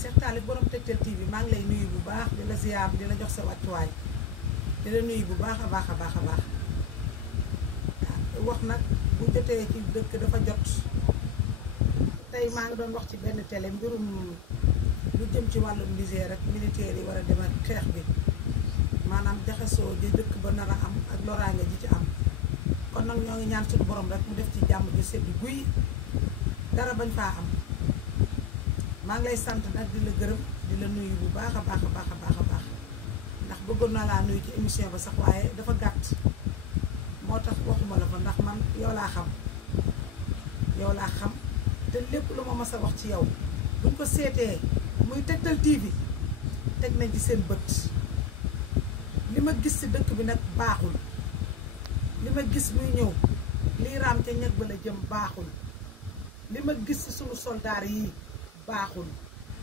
Cheikh Talib borom Tektal TV maa ngi lay nuyu bu baax di la ziar di la jox sa wàccuwaay di la nuyu bu baax a baax a baax a baax wax nag bu jotee ci dëkk dafa jot tey maa ngi doon wax ci benn télé mbirum lu jëm ci wàllum Niger rek militaire yi war a dem ak xeex bi maanaam jaxasoo ji dëkk ba nar a am ak loraange ji ci am kon nag ñoo ngi ñaan suñu borom rek mu def ci jàmm ji seddu guy dara bañ faa am maa ngi lay sant nag di la gërëm di la nuyu bu baax a baax a baax a baax a baax ndax bëggoon naa laa nuyu ci émission ba sax waaye dafa gàtt moo tax waxuma la fa ndax man yow laa xam te lépp lu ma mas a wax ci yow buñ ko seetee muy Tektal TV teg nañ ci seen bët li ma gis ci dëkk bi nag baaxul li ma gis muy ñëw lii raam ca ñag ba la jëm baaxul li ma gis ci sunu soldaar yi baaxul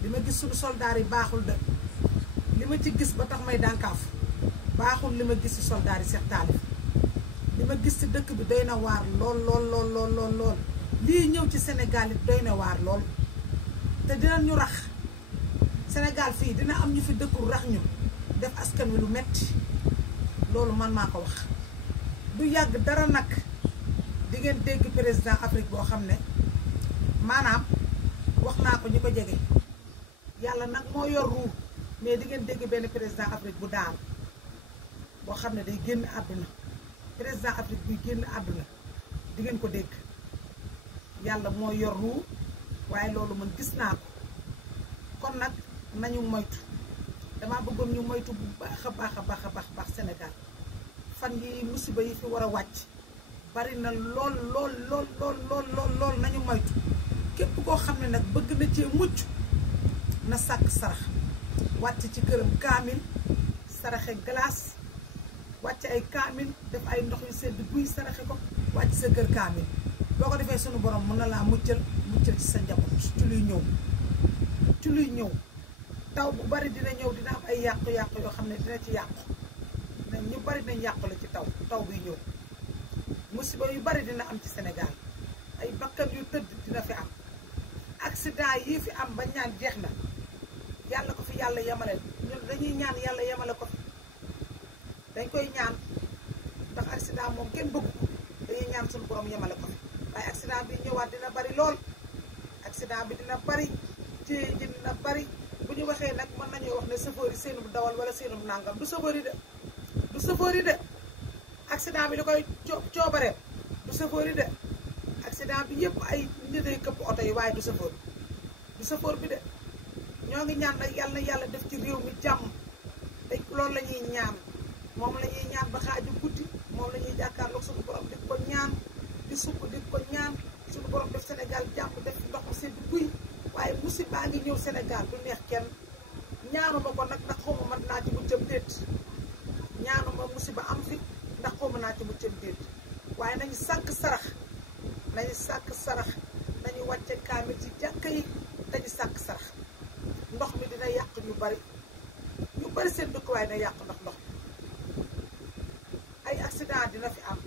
li ma gis sunu soldaar yi baaxul de li ma ci gis ba tax may dànkaaf baaxul li ma gis ci soldaar yi Cheikh Talib li ma gis ci dëkk bi doy na waar lool lii ñëw ci Sénégal it doy na waar lool te dina ñu rax Sénégal fii dina am ñu fi dëkkul rax ñu def askan wi lu metti loolu man maa ko wax du yàgg dara nag di ngeen dégg président Afrique boo xam ne maanaam wax naa ko ñi ko jege yàlla nag moo yor ruu mais di ngeen dégg benn président Afrique bu daal boo xam ne day génn àdduna président Afrique buy génn àdduna di ngeen ko dégg yàlla moo yor ruu waaye loolu man gis naa ko kon nag nañu moytu dama bëggoon ñu moytu bu baax a baax Sénégal fan yi musiba yi fi war a wàcc bari na lool nañu moytu képp koo xam ne nag bëgg na cee mucc na sàkk sarax wàcc ci këram kaamil saraxe glace wàcc ay kaamil def ay ndox yu sedd guy saraxe ko wàcc sa kër kaamil boo ko defee sunu borom mën na laa muccal ci sa njaboot ci luy ñëw taw bu bari dina ñëw dina am ay yàqu-yàqu yoo xam ne dina ci yàqu ñu bari nañ yàqule ci taw buy ñëw musiba yu bari dina am ci Sénégal ay bakkan yu tëdd dina fi am accident yii fi am ba ñaan jeex na yàlla ko fi yàlla yemale ñun dañuy ñaan yàlla yemale ko fi dañ koy ñaan ndax accident moom kenn bëgg ko dañuy ñaan suñu borom yemale ko fi waaye accident bi ñëwaat dina bari lool accident bi dina bari ci ji dina bari bu ñu waxee nag mën nañoo wax ne chauffeur yi seenum dawal wala seenum nàngam du chauffeur yi de accident bi li koy coobareem du chauffeur yi de accident bi yëpp ay nit ay këpp oto yi waaye du chauffeur bi de ñoo ngi ñaan nag yàlla def ci réew mi jàmm te loolu la ñuy ñaan moom la ñuy ñaan ba xaaju guddi moom la ñuy jàkkaarloog suñu borom di ko ñaan di sukk di ko ñaan suñu borom def Sénégal jàmm def ndox mu sedd guy waaye musiba ngi ñëw Sénégal du neex kenn ñaanuma ko nag ndax xawma man naa ci muccam déet ñaanuma musiba am fi ndax xawma naa ci muccam déet waaye nañu sàkk sarax nañu wàcce kaamil ci jàkka yi dañu sàkk sarax ndox mi dina yàq ñu bari seen dëkkuwaay dina yàq ndox ay accident dina fi am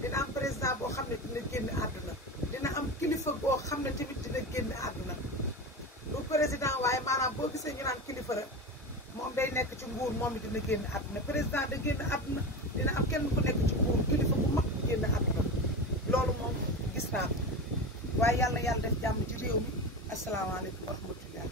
dina am président boo xam ne dina génn àdduna dina am kilifa boo xam ne tamit dina génn àdduna lu président waaye maanaam boo gisee ñu naan kilifa la moom day nekk ci nguur moom it dina génn àdduna président da génn àdduna dina am kenn ku nekk ci nguur kilifa bu mag bu génn àdduna loolu moom gis naa ko waaye yàlla def jàmm ci réew mi asalaamaaleykum wa rahmatulah